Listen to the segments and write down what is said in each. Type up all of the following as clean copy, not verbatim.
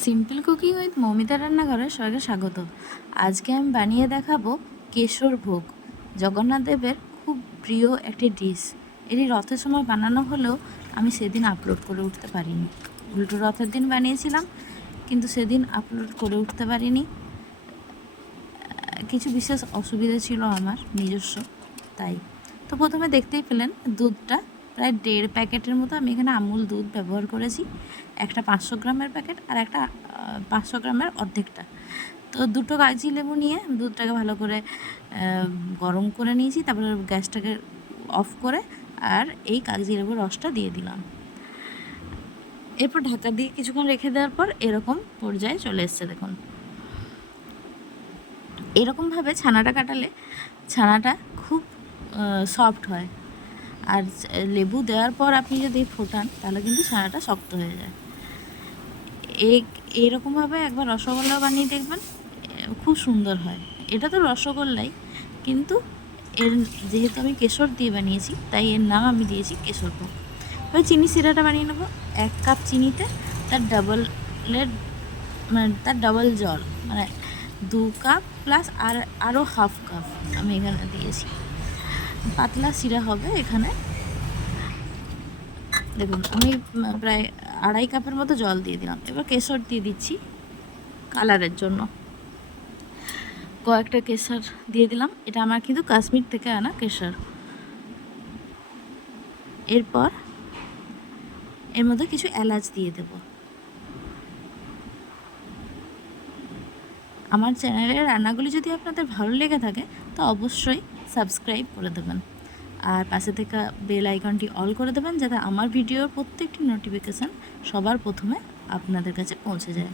Simple cooking with Moumita রান্নাঘরে সবাইকে স্বাগত। আজকে আমি বানিয়ে দেখাবো কেশর ভোগ, জগন্নাথ দেবের খুব প্রিয় একটি ডিশ। এটি রথের সময় বানানো হলেও আমি সেদিন আপলোড করে উঠতে পারিনি। উল্টো রথের দিন বানিয়েছিলাম, কিন্তু সেদিন আপলোড করে উঠতে পারিনি। কিছু বিশেষ অসুবিধা ছিল আমার নিজস্ব, তাই। তো প্রথমে দেখতেই পেলেন দুধটা প্রায় 1.5 প্যাকেটের মতো আমি এখানে আমুল দুধ ব্যবহার করেছি। একটা 500 গ্রামের প্যাকেট আর একটা 500 গ্রামের অর্ধেকটা। তো দুটো কাগজি লেবু নিয়ে দুধটাকে ভালো করে গরম করে নিয়েছি, তারপরে গ্যাসটাকে অফ করে আর এই কাগজি লেবুর রসটা দিয়ে দিলাম। এরপর ঢাকা দিয়ে কিছুক্ষণ রেখে দেওয়ার পর এরকম পর্যায়ে চলে এসছে। দেখুন, এরকমভাবে ছানাটা কাটালে ছানাটা খুব সফট হয়, আর লেবু দেওয়ার পর আপনি যদি ফোটান তাহলে কিন্তু ছানাটা শক্ত হয়ে যায়। এইরকমভাবে একবার রসগোল্লা বানিয়ে দেখবেন, খুব সুন্দর হয়। এটা তো রসগোল্লাই, কিন্তু এর যেহেতু আমি কেশর দিয়ে বানিয়েছি তাই এর নাম আমি দিয়েছি কেশর ভোগ। এবার চিনি সিরাটা বানিয়ে নেবো। 1 কাপ চিনিতে তার তার ডাবল জল, মানে 2 কাপ প্লাস আরও হাফ কাপ আমি এখানে দিয়েছি। পাতলা সিরা হবে এখানে। দেখুন, আমি প্রায় 2.5 কাপের মতো জল দিয়ে দিলাম। এবার কেশর দিয়ে দিচ্ছি কালারের জন্য। কয়েকটা কেশর দিয়ে দিলাম, এটা আমার কিন্তু কাশ্মীর থেকে আনা কেশর। এরপর এর মধ্যে কিছু এলাচ দিয়ে দেব। আমার চ্যানেলের রান্নাগুলি যদি আপনাদের ভালো লেগে থাকে তো অবশ্যই সাবস্ক্রাইব করে দেবেন, আর পাশে থেকে বেল আইকনটি অল করে দেবেন, যাতে আমার ভিডিওর প্রত্যেকটি নোটিফিকেশান সবার প্রথমে আপনাদের কাছে পৌঁছে যায়।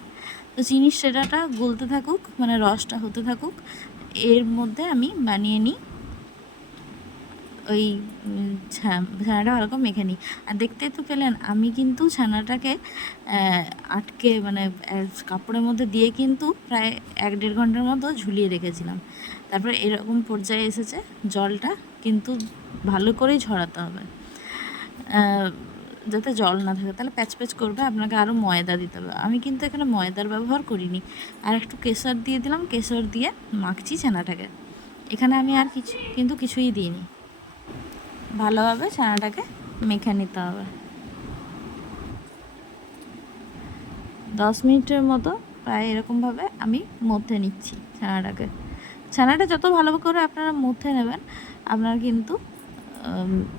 তো চিনির সেরাটা গলতে থাকুক, মানে রসটা হতে থাকুক। এর মধ্যে আমি বানিয়ে নিই ওই ছানাটা ভালো করে মেখে নিই। আর দেখতেই তো পেলেন আমি কিন্তু ছানাটাকে আটকে, মানে কাপড়ের মধ্যে দিয়ে কিন্তু প্রায় 1-1.5 ঘন্টার মতো ঝুলিয়ে রেখেছিলাম। তারপরে এরকম পর্যায়ে এসেছে। জলটা কিন্তু ভালো করেই ঝরাতে হবে, যাতে জল না থাকে, তাহলে প্যাচ প্যাচ করবে। আপনাকে আরও ময়দা দিতে হবে। আমি কিন্তু এখানে ময়দার ব্যবহার করিনি, আর একটু কেশর দিয়ে দিলাম। কেশর দিয়ে মাখছি ছানাটাকে। এখানে আমি আর কিছুই দিইনি। ভালোভাবে ছানাটাকে মেখে নিতে হবে। 10 মিনিটের মতো প্রায় এরকমভাবে আমি মধ্যে নিচ্ছি ছানাটাকে। ছানাটা যত ভালো করে আপনারা মধ্যে নেবেন, আপনার কিন্তু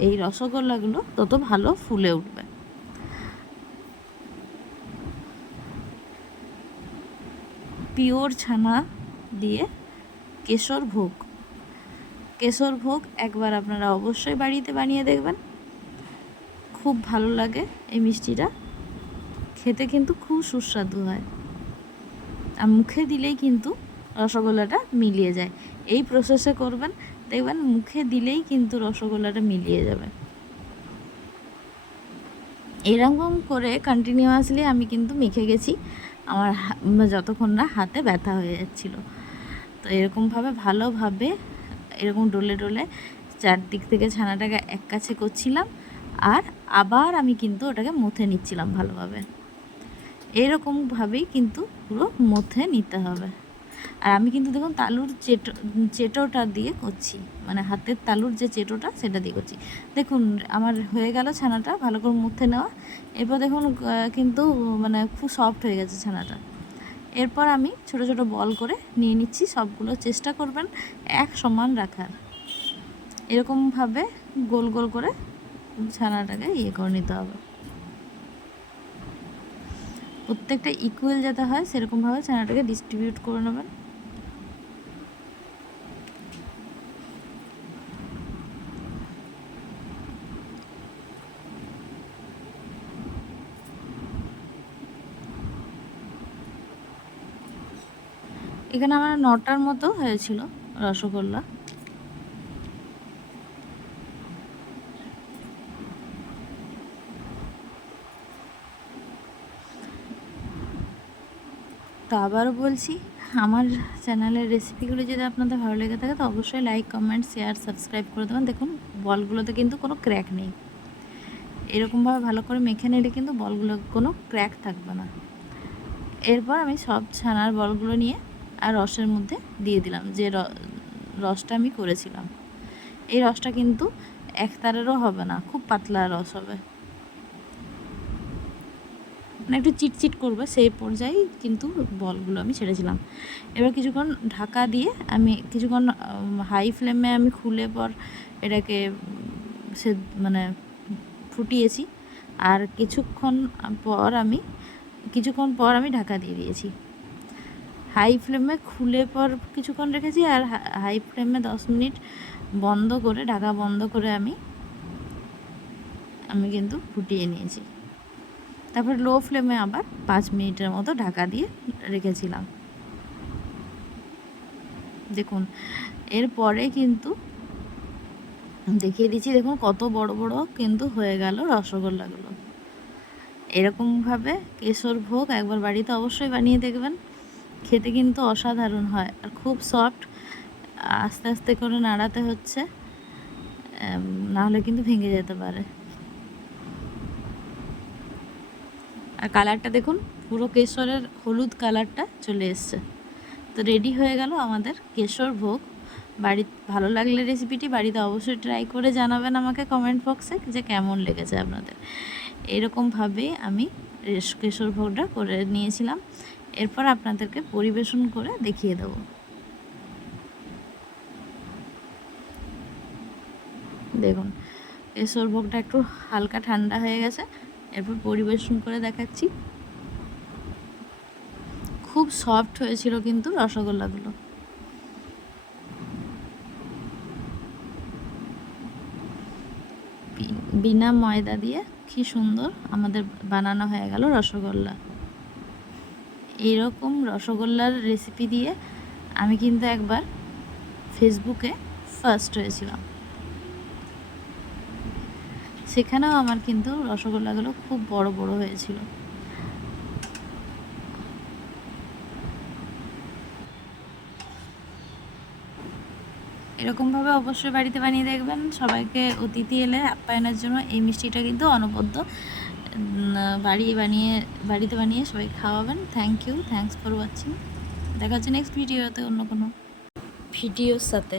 এই রসগোল্লাগুলো তত ভালো ফুলে উঠবে। পিওর ছানা দিয়ে কেশর ভোগ একবার আপনারা অবশ্যই বাড়িতে বানিয়ে দেখবেন। খুব ভালো লাগে এই মিষ্টিটা খেতে, কিন্তু খুব সুস্বাদু হয়, আর মুখে দিলেই কিন্তু রসগোল্লাটা মিলিয়ে যায়। এই প্রসেসে করবেন, দেখবেন মুখে দিলেই কিন্তু রসগোল্লাটা মিলিয়ে যাবে। এরকম করে কন্টিনিউয়াসলি আমি কিন্তু মেখে গেছি, আমার যতক্ষণ না হাতে ব্যথা হয়ে যাচ্ছিল। তো এরকমভাবে ভালোভাবে এরকম ডলে ডলে চারদিক থেকে ছানাটাকে এক কাছে করছিলাম, আর আবার আমি কিন্তু ওটাকে মুথে নিচ্ছিলাম ভালোভাবে। এরকমভাবেই কিন্তু পুরো মুথে নিতে হবে। আর আমি কিন্তু দেখুন তালুর চেটোটা দিয়ে করছি, মানে হাতের তালুর যে চেটোটা সেটা দিয়ে করছি। দেখুন আমার হয়ে গেল ছানাটা ভালো করে মুথে নেওয়া। এরপর দেখুন কিন্তু মানে খুব সফট হয়ে গেছে ছানাটা। এরপর আমি ছোট ছোট বল করে নিয়ে নিচ্ছি। সবগুলো চেষ্টা করবেন এক সমান রাখার। এরকমভাবে গোল গোল করে ছানাটাকে করে নিতে হবে। প্রত্যেকটা ইকুয়াল যাতে হয় সেরকমভাবে ছানাটাকে ডিস্ট্রিবিউট করে নেবেন। এখানে আমার 9টার মতো হয়েছিল রসগোল্লা। তো আবারও বলছি, আমার চ্যানেলের রেসিপিগুলো যদি আপনাদের ভালো লেগে থাকে তো অবশ্যই লাইক, কমেন্ট, শেয়ার, সাবস্ক্রাইব করে দেবেন। দেখুন বলগুলোতে কিন্তু কোনো ক্র্যাক নেই। এরকমভাবে ভালো করে মেখে নিলে কিন্তু বলগুলো কোনো ক্র্যাক থাকবে না। এরপর আমি সব ছানার বলগুলো নিয়ে আর রসের মধ্যে দিয়ে দিলাম, যে রসটা আমি করেছিলাম। এই রসটা কিন্তু একতারেরও হবে না, খুব পাতলা রস হবে, মানে একটু চিটচিট করবে সেই পর্যায়ে কিন্তু বলগুলো আমি ছেড়েছিলাম। এবার কিছুক্ষণ ঢাকা দিয়ে আমি কিছুক্ষণ হাই ফ্লেমে আমি খুলে পর এটাকে সে মানে ফুটিয়েছি। আর কিছুক্ষণ পর আমি ঢাকা দিয়ে দিয়েছি। হাই ফ্লেমে খুলে পর কিছুক্ষণ রেখেছি, আর হাই ফ্লেমে 10 মিনিট বন্ধ করে, ঢাকা বন্ধ করে আমি কিন্তু ফুটিয়ে নিয়েছি। তারপর লো ফ্লেমে আবার 5 মিনিটের মতো ঢাকা দিয়ে রেখেছিলাম। দেখুন এরপরে কিন্তু দেখিয়ে দিচ্ছি, দেখুন কত বড় বড় কিন্তু হয়ে গেল রসগোল্লাগুলো। এরকমভাবে কেশর ভোগ একবার বাড়িতে অবশ্যই বানিয়ে দেখবেন, খেতে কিন্তু অসাধারণ হয় আর খুব সফট। আস্তে আস্তে করে নাড়াতে হচ্ছে, নাহলে কিন্তু ভেঙে যেতে পারে। আর কালারটা দেখুন, পুরো কেশরের হলুদ কালারটা চলে এসছে। তো রেডি হয়ে গেল আমাদের কেশর ভোগ। ভালো লাগলে রেসিপিটি বাড়িতে অবশ্যই ট্রাই করে জানাবেন আমাকে কমেন্ট বক্সে যে কেমন লেগেছে আপনাদের। এরকমভাবে আমি কেশর ভোগটা করে নিয়েছিলাম। এরপর আপনাদেরকে পরিবেশন করে দেখিয়ে দেবো। দেখুন কেশর ভোগটা একটু হালকা ঠান্ডা হয়ে গেছে, এরপর পরিবেশন করে দেখাচ্ছি। খুব সফট হয়েছিল কিন্তু রসগোল্লাগুলো। বিনা ময়দা দিয়ে কি সুন্দর আমাদের বানানো হয়ে গেল রসগোল্লা। এইরকম রসগোল্লার রেসিপি দিয়ে আমি কিন্তু একবার ফেসবুকে ফার্স্ট হয়েছিলাম, সেখানেও আমার কিন্তু রসগোল্লাগুলো খুব বড় বড় হয়েছিল। এরকমভাবে অবশ্যই বাড়িতে বানিয়ে দেখবেন। সবাইকে অতিথি এলে আপ্যায়নের জন্য এই মিষ্টিটা কিন্তু অনবদ্য বাড়িতে বানিয়ে সবাই খাওয়াবেন। Thanks for watching. দেখা হচ্ছে নেক্সট ভিডিওতে অন্য কোনো ভিডিওর সাথে।